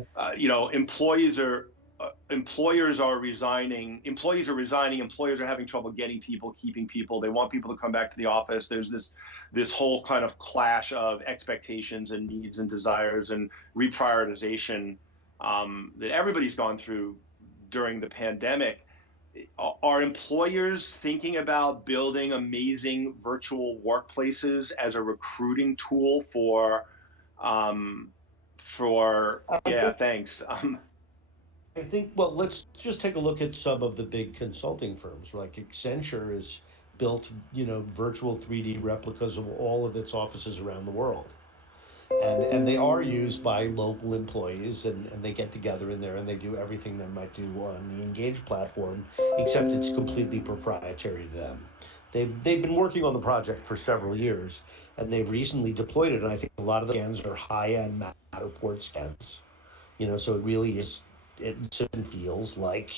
employers are resigning. Employees are resigning. Employers are having trouble getting people, keeping people. They want people to come back to the office. There's this whole kind of clash of expectations and needs and desires and reprioritization that everybody's gone through during the pandemic. are employers thinking about building amazing virtual workplaces as a recruiting tool um, yeah, thanks. I think, well, let's just take a look at some of the big consulting firms. Like Accenture has built, virtual 3D replicas of all of its offices around the world. And they are used by local employees, and they get together in there and they do everything they might do on the Engage platform, except it's completely proprietary to them. They've been working on the project for several years, and they've recently deployed it. And I think a lot of the scans are high-end Matterport scans. So it really is, it feels like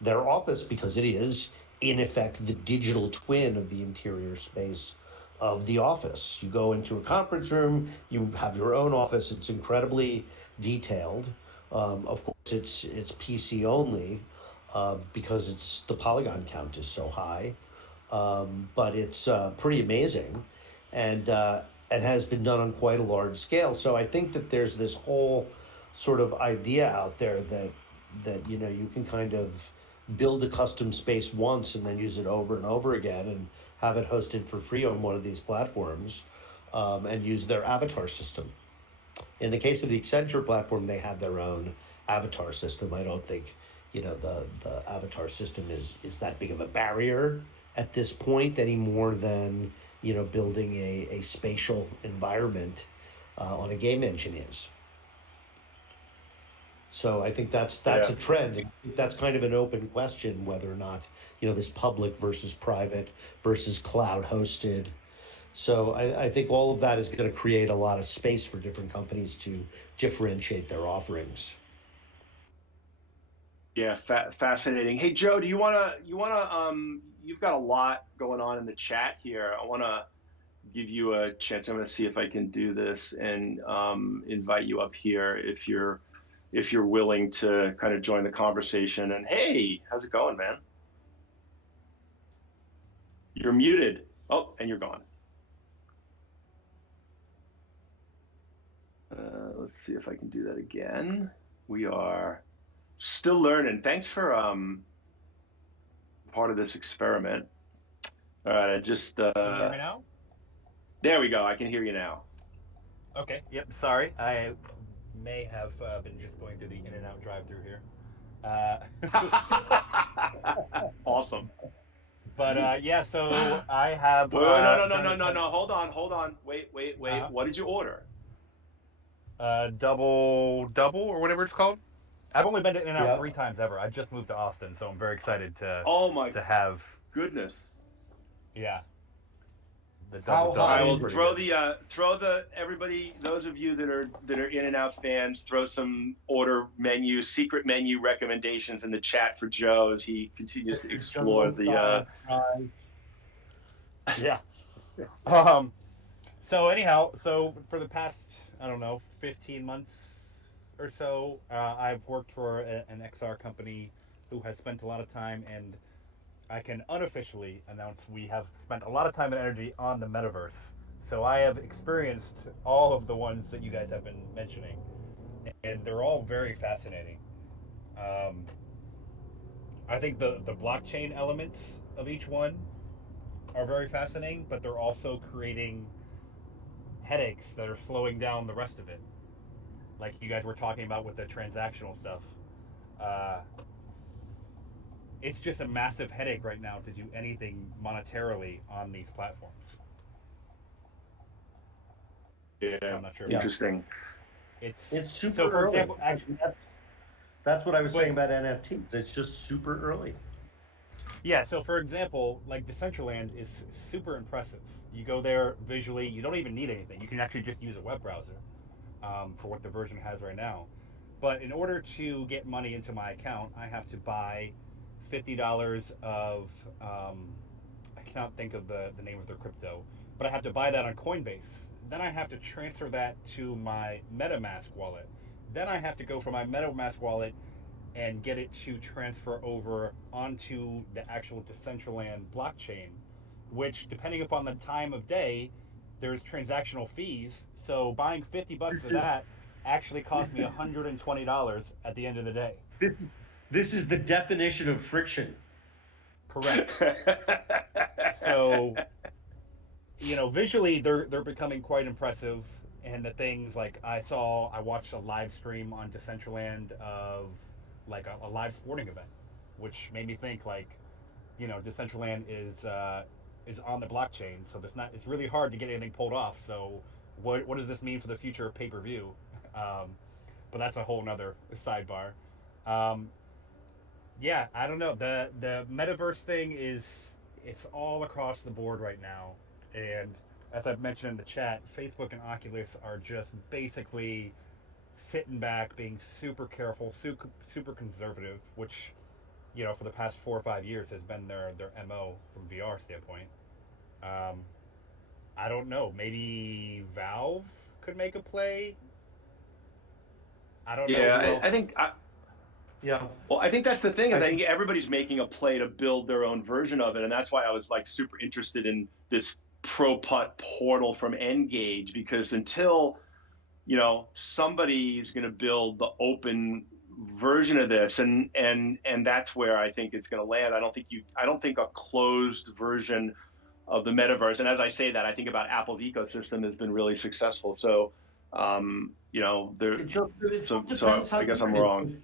their office, because it is in effect the digital twin of the interior space of the office. You go into a conference room, you have your own office. It's incredibly detailed. Of course, it's PC only, because it's the polygon count is so high. But it's pretty amazing, and has been done on quite a large scale. So I think that there's this whole sort of idea out there that you can kind of build a custom space once and then use it over and over again and have it hosted for free on one of these platforms, and use their avatar system. In the case of the Accenture platform, they have their own avatar system. I don't think the avatar system is that big of a barrier at this point, any more than building a spatial environment on a game engine is. So I think that's a trend. I think that's kind of an open question whether or not this public versus private versus cloud hosted. So I think all of that is going to create a lot of space for different companies to differentiate their offerings. Yeah, fascinating. Hey, Joe, do you've got a lot going on in the chat here. I want to give you a chance. I'm going to see if I can do this and invite you up here if you're willing to kind of join the conversation. And hey, how's it going, man? You're muted. Oh, and you're gone. Let's see if I can do that again. We are still learning. Thanks for part of this experiment. All right, I just Can you hear me now? There we go. I can hear you now. Okay. Yep. Sorry, I may have been just going through the in and out drive-through here. Awesome. But yeah, so I have. Wait, no. Hold on. Wait. What did you order? Double or whatever it's called. I've only been to In and Out 3 times ever. I just moved to Austin, so I'm very excited to. Oh my to have. Goodness. Yeah. The How double high? I will is throw pretty the everybody, those of you that are In and Out fans, throw some secret menu recommendations in the chat for Joe as he continues to explore the. Yeah. So anyhow, for the past, I don't know, 15 months or so, I've worked for an XR company who has spent a lot of time, and I can unofficially announce we have spent a lot of time and energy on the metaverse. So I have experienced all of the ones that you guys have been mentioning, and they're all very fascinating. I think the blockchain elements of each one are very fascinating, but they're also creating headaches that are slowing down the rest of it. Like you guys were talking about with the transactional stuff. It's just a massive headache right now to do anything monetarily on these platforms. Yeah, I'm not sure. Interesting. It's super so. For early. example, actually, that's what I was saying about NFTs. It's just super early. yeah. So for example, like Decentraland is super impressive. You go there visually. You don't even need anything. You can actually just use a web browser for what the version has right now. But in order to get money into my account, I have to buy $50 of I cannot think of the name of their crypto, but I have to buy that on Coinbase. Then I have to transfer that to my MetaMask wallet. Then I have to go from my MetaMask wallet and get it to transfer over onto the actual Decentraland blockchain, which, depending upon the time of day, there's transactional fees. So buying $50 of that actually cost me $120 at the end of the day. This is the definition of friction. Correct. So, visually they're becoming quite impressive. And the things like I watched a live stream on Decentraland of like a live sporting event, which made me think like, Decentraland is on the blockchain, so it's really hard to get anything pulled off. So, what does this mean for the future of pay per view? Um, but that's a whole nother sidebar. Um, yeah, I don't know. The metaverse thing it's all across the board right now, and as I've mentioned in the chat, Facebook and Oculus are just basically sitting back, being super careful, super conservative, which for the past 4 or 5 years has been their mo from VR standpoint. Um, I don't know. Maybe Valve could make a play. I don't know Yeah, who else. I think Yeah. well, I think that's the thing is I I think think everybody's making a play to build their own version of it, and that's why I was like super interested in this Pro Putt portal from Engage because until somebody's going to build the open version of this, and that's where I think it's going to land. I don't think a closed version of the metaverse. And as I say that, I think about Apple's ecosystem has been really successful. So, there. it So depends how I guess good I'm it wrong. is.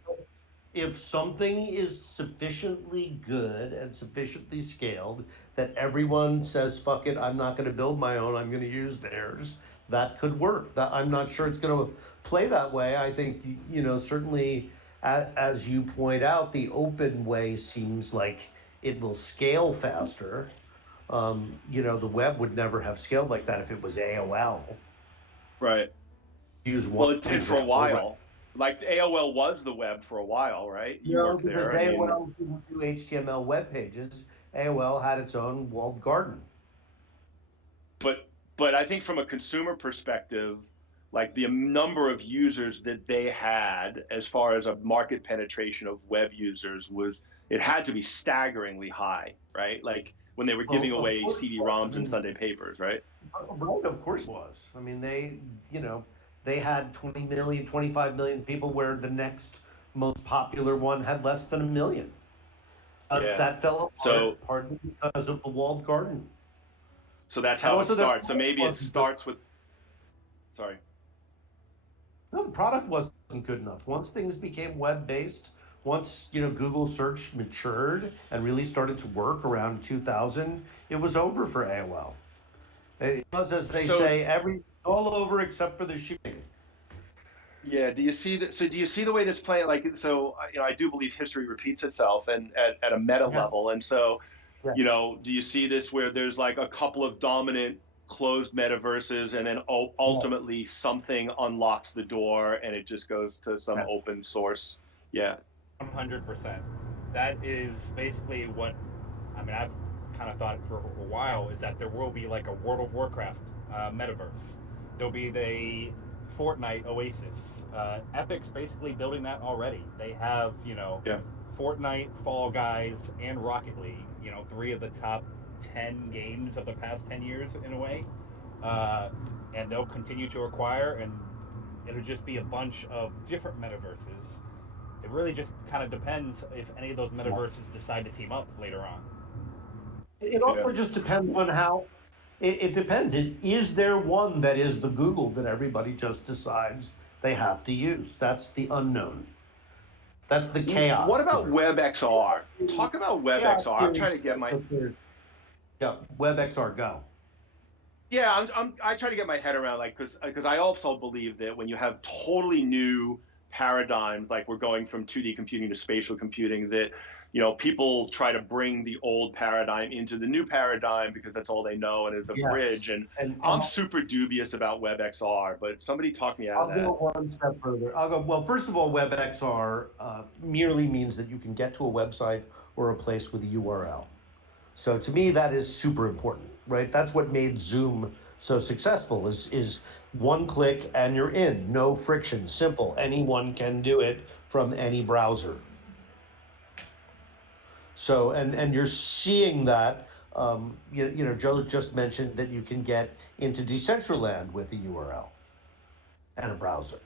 If something is sufficiently good and sufficiently scaled that everyone says, fuck it, I'm not going to build my own, I'm going to use theirs, that could work. That I'm not sure it's going to play that way. I think, certainly, as you point out, the open way seems like it will scale faster. The web would never have scaled like that if it was AOL. Right. Use Well, one it did for a example, right? while. Like AOL was the web for a while, right? You No, worked because there. I mean, AOL didn't do HTML web pages. AOL had its own walled garden. but but I think from a consumer perspective, like the number of users that they had as far as a market penetration of web users was it had to be staggeringly high, right? Like when they were Well, giving of away course, I CD-ROMs and mean, Sunday papers, right? right, of course it was. I mean, they had 20 million, 25 million people where the next most popular one had less than a million. Yeah. That fell apart So partly because of the walled garden. so that's And how it also the starts. So product maybe it wasn't good. starts with sorry. No, the product wasn't good enough. Once things became web-based, once, Google search matured and really started to work around 2000, it was over for AOL. It was, as they So say, all over except for the shipping. yeah, do you see that? So do you see the way this play? Like, so I do believe history repeats itself, and at a meta Yes. level. And so, Yeah. do you see this where there's like a couple of dominant closed metaverses, and then Yeah. ultimately something unlocks the door, and it just goes to some Yes. open source? Yeah, 100%. That is basically what I've kind of thought for a while is that there will be like a World of Warcraft metaverse. There'll be the Fortnite Oasis. Epic's basically building that already. They have, yeah. Fortnite, Fall Guys, and Rocket League. Three of the top 10 games of the past 10 years in a way. And they'll continue to acquire, and it'll just be a bunch of different metaverses. It really just kind of depends if any of those metaverses decide to team up later on. It Yeah. also just depends on how. It depends. Is there one that is the Google that everybody just decides they have to use? That's the unknown. That's the What chaos about theory. WebXR? Talk about Chaos WebXR. I'm theory trying to get says my that yeah, WebXR Go. Yeah, I try to get my head around like because I also believe that when you have totally new paradigms, like we're going from 2D computing to spatial computing, that people try to bring the old paradigm into the new paradigm because that's all they know and is a Yes, bridge. And and I'm super dubious about WebXR, but somebody talk me out of I'll go that. one step further. I'll go, well, first of all, WebXR merely means that you can get to a website or a place with a URL. So to me, that is super important, right? That's what made Zoom so successful is one click and you're in, no friction, simple. Anyone can do it from any browser. So, and you're seeing that, Joe just mentioned that you can get into Decentraland with a URL and a browser.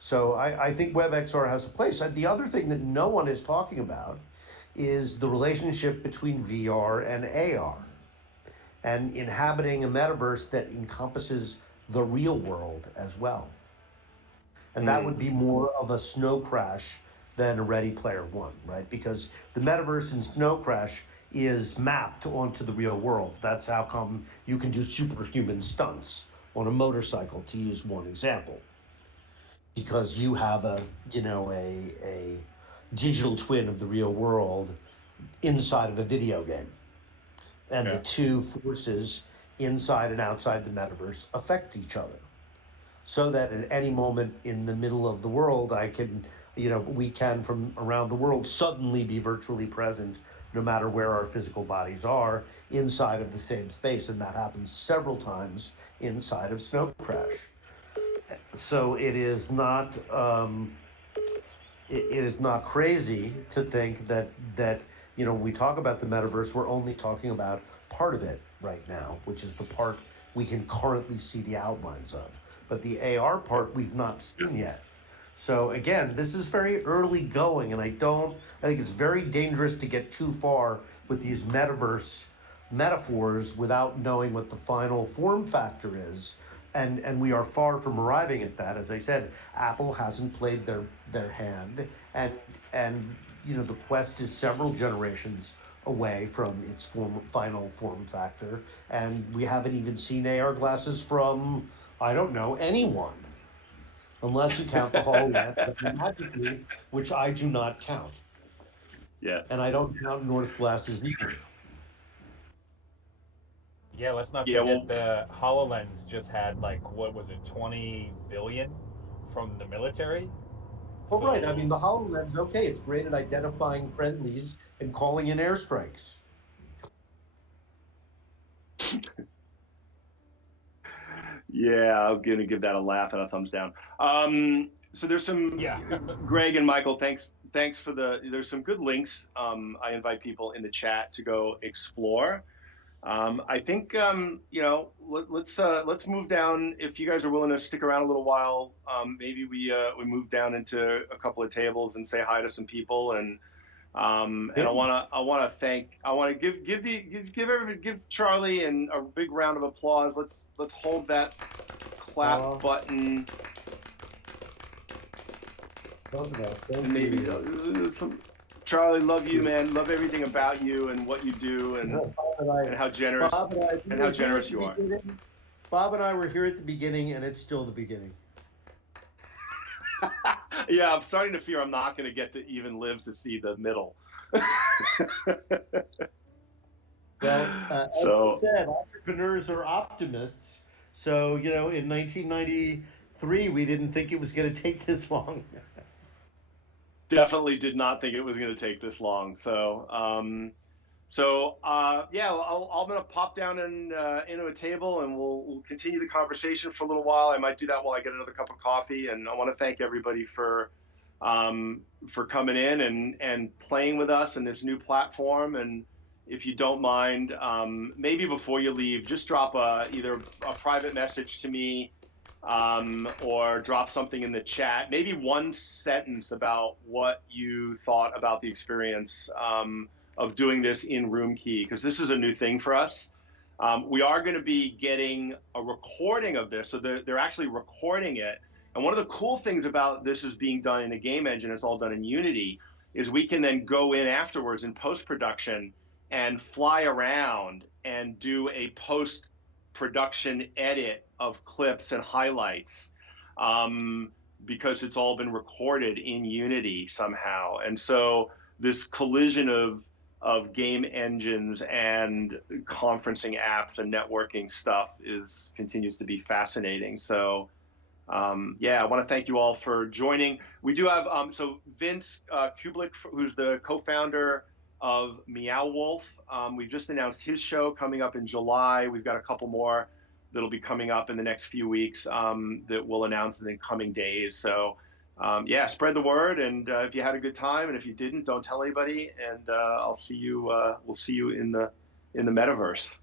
So I think WebXR has a place. And the other thing that no one is talking about is the relationship between VR and AR, and inhabiting a metaverse that encompasses the real world as well. And that would be more of a Snow Crash than a Ready Player One, right? Because the metaverse in Snow Crash is mapped onto the real world. That's how come you can do superhuman stunts on a motorcycle, to use one example, because you have a digital twin of the real world inside of a video game, and the Yeah. two forces inside and outside the metaverse affect each other, so that at any moment in the middle of the world, we can from around the world suddenly be virtually present, no matter where our physical bodies are, inside of the same space. And that happens several times inside of Snow Crash. So it is not crazy to think that when we talk about the metaverse, we're only talking about part of it right now, which is the part we can currently see the outlines of. But the AR part we've not seen yet. So again, this is very early going, and I think it's very dangerous to get too far with these metaverse metaphors without knowing what the final form factor is. And we are far from arriving at that. As I said, Apple hasn't played their hand, and the Quest is several generations away from its final form factor, and we haven't even seen AR glasses from, I don't know, anyone, unless you count the HoloLens magically, which I do not count, Yeah. and I don't count North glasses either. Yeah, let's not Yeah. forget Well, the HoloLens just had like what was it, 20 billion from the military. Well, right. I So mean, the HoloLens, okay, it's great at identifying friendlies and calling in airstrikes. yeah, I'm gonna give that a laugh and a thumbs down. So there's some yeah. Greg and Michael. Thanks for there's some good links. I invite people in the chat to go explore. I think let's move down. If you guys are willing to stick around a little while, maybe we move down into a couple of tables and say hi to some people. And Yeah. I want to give Charlie and a big round of applause. Let's hold that clap button. And maybe some Charlie, love you, man. Love everything about you and what you do, and how generous you are. Bob and I were here at the beginning, and it's still the beginning. Yeah, I'm starting to fear I'm not going to get to even live to see the middle. Well, as you said, entrepreneurs are optimists. So, in 1993, we didn't think it was going to take this long. Definitely did not think it was going to take this long. So, yeah, I'm going to pop down into a table, and we'll continue the conversation for a little while. I might do that while I get another cup of coffee. And I want to thank everybody for coming in and playing with us in this new platform. And if you don't mind, maybe before you leave, just drop either a private message to me, or drop something in the chat. Maybe one sentence about what you thought about the experience of doing this in Room Key, because this is a new thing for us. We are going to be getting a recording of this, so they're actually recording it. And one of the cool things about this is being done in a game engine, it's all done in Unity, is we can then go in afterwards in post-production and fly around and do a post-production edit of clips and highlights, because it's all been recorded in Unity somehow. And so this collision of game engines and conferencing apps and networking stuff continues to be fascinating. So yeah, I want to thank you all for joining. We do have so Vince Kublik, who's the co-founder of Meow Wolf. We've just announced his show coming up in July. We've got a couple more that'll be coming up in the next few weeks, that we'll announce in the coming days. So yeah, spread the word, and if you had a good time, and if you didn't, don't tell anybody. And we'll see you in the metaverse.